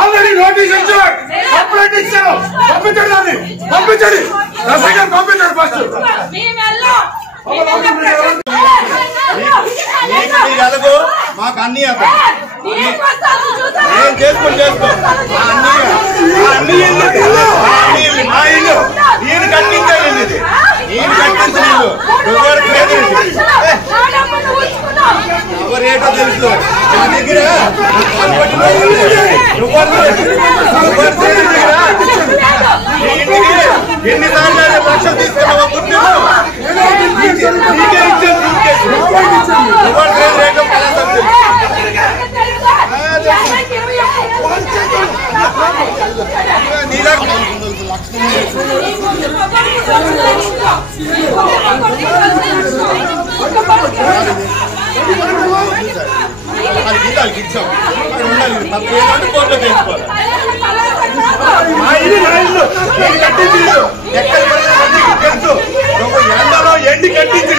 Already notice ఇచ్చారు, complaint ఇచ్చారు, పంపించండి దాన్ని, పంపించండి రసీదు పంపించండి ఫస్ట్. మాకు అన్ని నేను చేసుకుని చేసుకో అన్ని మా ఇల్లు నేను కట్టించాను, ఇది నేను కట్టించిన ఇల్లు ఎవరేటో తెలుసు నా దగ్గర ఎన్నిసార్లు లక్షలు తీసుకున్నావా గుర్తు వాళ్ళకి ఇచ్చాం ఉండాలి, తప్పు ఏదంటే కోర్టులో వేసుకోవాలి. మా ఇల్లు నా ఇల్లు నేను కట్టించి ఎక్కడ తెలుసు ఎండలో ఎండి కట్టించి